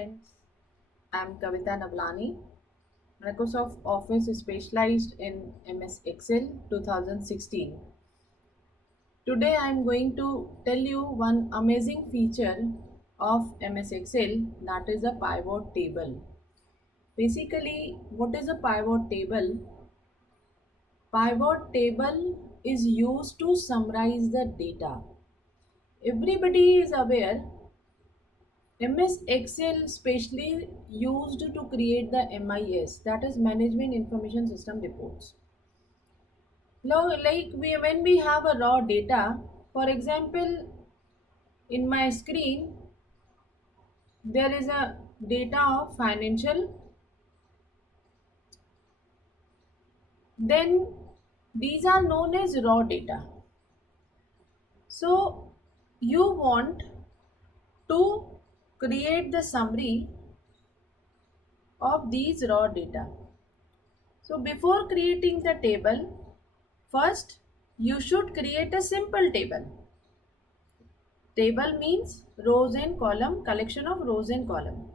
friends. I'm Kavita Navlani, Microsoft Office specialized in MS Excel 2016. Today I'm going to tell you one amazing feature of MS Excel, that is a pivot table. Basically, what is a pivot table? Pivot table is used to summarize the data. Everybody is aware MS Excel specially used to create the MIS, that is Management Information System reports. Now, when we have a raw data, for example, in my screen, there is a data of financial, then these are known as raw data. So, you want to create the summary of these raw data. So before creating the table, first you should create a simple table. Table means rows and column, collection of rows and column.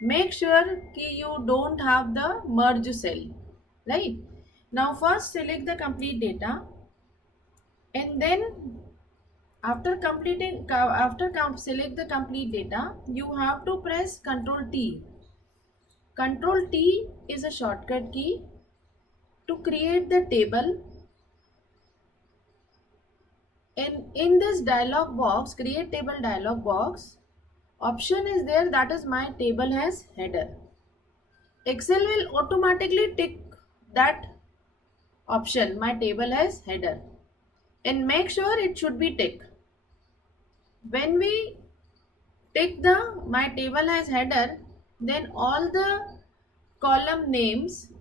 Make sure that you don't have the merge cell, right? Now first select the complete data, and then select the complete data, you have to press Ctrl T. Ctrl T is a shortcut key to create the table. In this dialog box, create table dialog box, option is there, that is my table has header. Excel will automatically tick that option, my table has header, and make sure it should be tick. When we tick the my table has header, then all the column names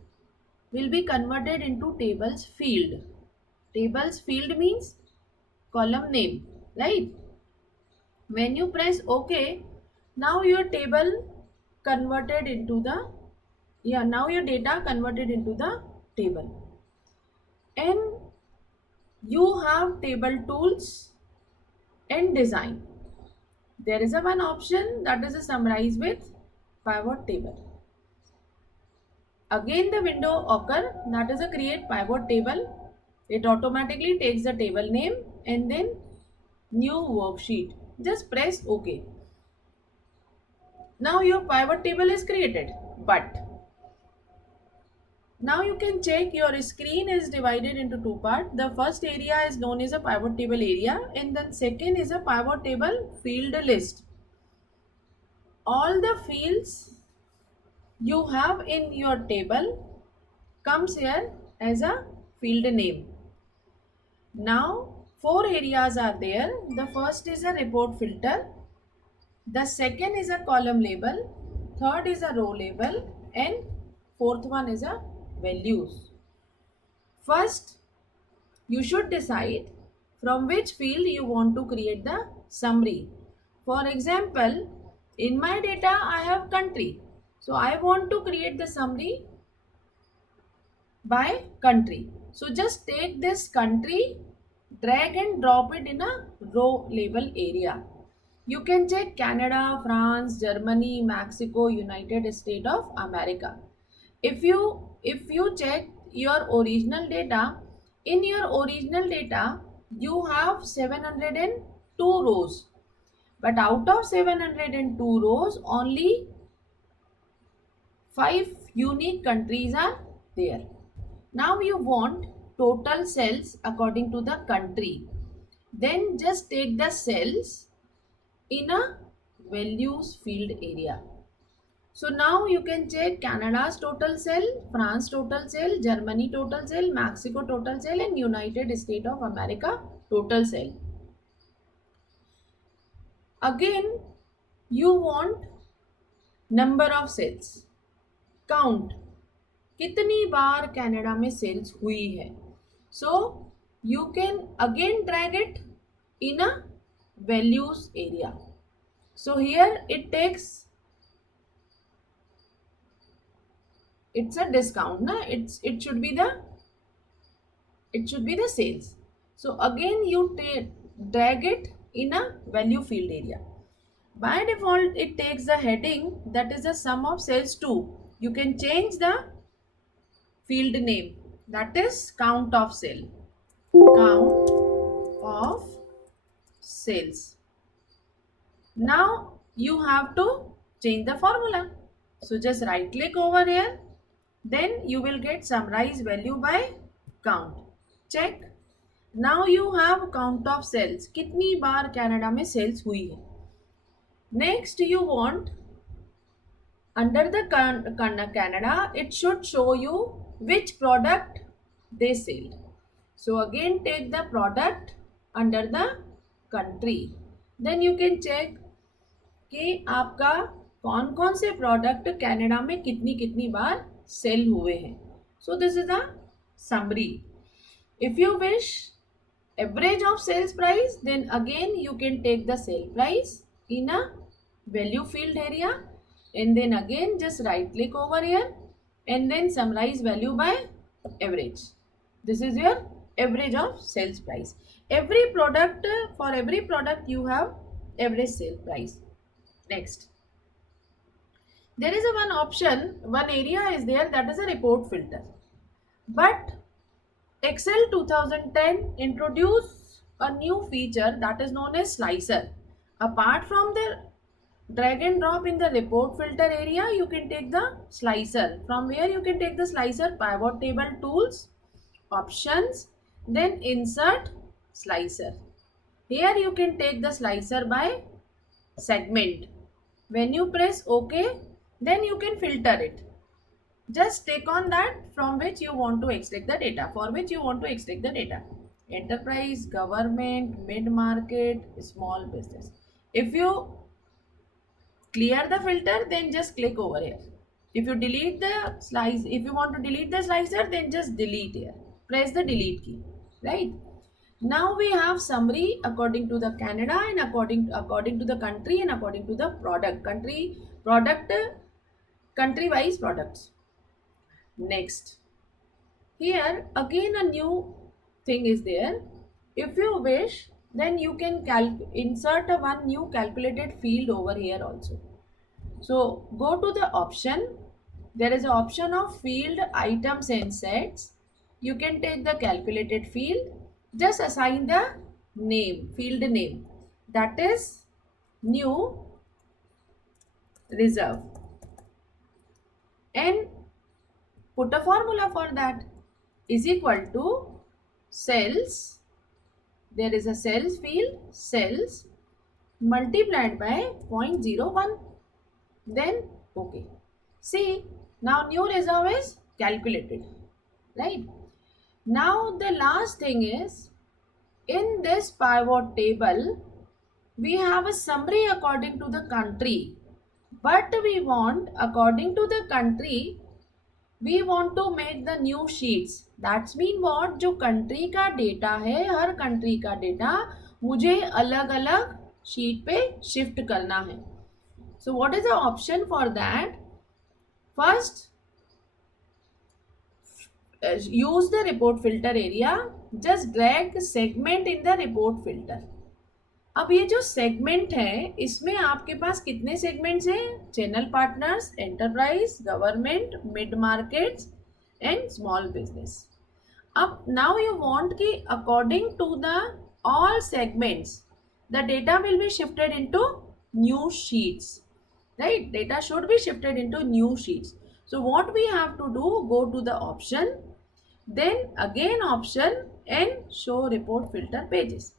will be converted into tables field. Tables field means column name, right? When you press OK, now your table converted into the now your data converted into the table, and you have table tools and design. There is a one option, that is a summarize with pivot table. Again the window occur, that is a create pivot table. It automatically takes the table name and then new worksheet. Just press OK. Now your pivot table is created, but now you can check your screen is divided into two parts. The first area is known as a pivot table area, and then second is a pivot table field list. All the fields you have in your table comes here as a field name. Now four areas are there. The first is a report filter. The second is a column label, third is a row label, and fourth one is a values. First, you should decide from which field you want to create the summary. For example, in my data I have country. So I want to create the summary by country. So just take this country, drag and drop it in a row label area. You can check Canada, France, Germany, Mexico, United States of America. If you check your original data, in your original data you have 702 rows, but out of 702 rows only 5 unique countries are there. Now you want total cells according to the country, then just take the cells in a values field area. So now you can check Canada's total cell, France total cell, Germany total cell, Mexico total cell, and United States of America total cell. Again, you want number of cells, count कितनी बार Canada में sales हुई है. So you can again drag it in a values area. So here it takes, it's a discount, na? It should be the sales. So again you drag it in a value field area. By default, it takes the heading that is the sum of sales 2. You can change the field name, that is count of sale. Count of sales. Now you have to change the formula. So just right click over here. Then you will get summarize value by count. Check. Now you have count of sales. कितनी बार Canada में sales हुई है. Next you want under the Canada, it should show you which product they sell. So again take the product under the country. Then you can check कि आपका कौन कौन से product Canada में कितनी कितनी बार सेल हुए हैं. So this is a summary. If you wish average of sales price, then again you can take the sale price in a value field area, and then again just right click over here and then summarize value by average. This is your average of sales price. Every product, for every product you have average sale price. Next, there is a one option, one area is there, that is a report filter. But Excel 2010 introduced a new feature that is known as slicer. Apart from the drag and drop in the report filter area, you can take the slicer. From where you can take the slicer? Pivot table tools, options, then insert slicer. Here you can take the slicer by segment. When you press OK, then you can filter it. Just click on that from which you want to extract the data, for which you want to extract the data. Enterprise, government, mid-market, small business. If you clear the filter, then just click over here. If you delete the slice, if you want to delete the slicer, then just delete here. Press the delete key, right? Now we have summary according to the Canada and according to the country and according to the product, country wise products. Next, here again a new thing is there. If you wish, then you can insert a one new calculated field over here also. So go to the option. There is an option of field items and sets. You can take the calculated field. Just assign the name, field name, that is new reserve, and put a formula for that is equal to cells. There is a cells field, cells multiplied by 0.01. Then okay. See, now new reserve is calculated, right? Now the last thing is, in this pivot table we have a summary according to the country, but we want according to the country we want to make the new sheets. That's mean what, जो country का data है, हर country का data मुझे अलग अलग sheet पे shift करना है. So what is the option for that? First, use the report filter area. Just drag segment in the report filter. अब ये जो सेगमेंट है, इसमें आपके पास कितने सेगमेंट्स हैं? Channel partners, enterprise, government, mid markets and small business. अब now you want कि according to the all segments the data will be shifted into new sheets, right? Data should be shifted into new sheets. So what we have to do, go to the option, then again option and show report filter pages.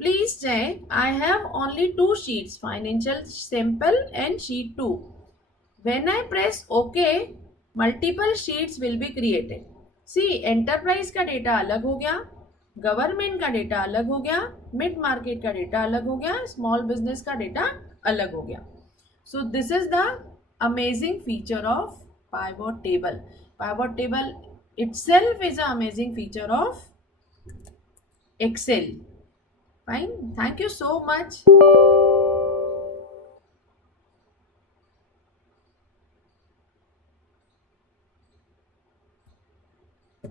Please check, I have only two sheets, financial sample and sheet 2. When I press OK, multiple sheets will be created. See, enterprise का data अलग हो गया, government का data अलग हो गया, mid market का data अलग हो गया, स्मॉल बिजनेस का डेटा अलग हो गया. So this is the amazing feature of pivot table. Pivot table itself is an amazing feature of Excel. Fine. Thank you so much.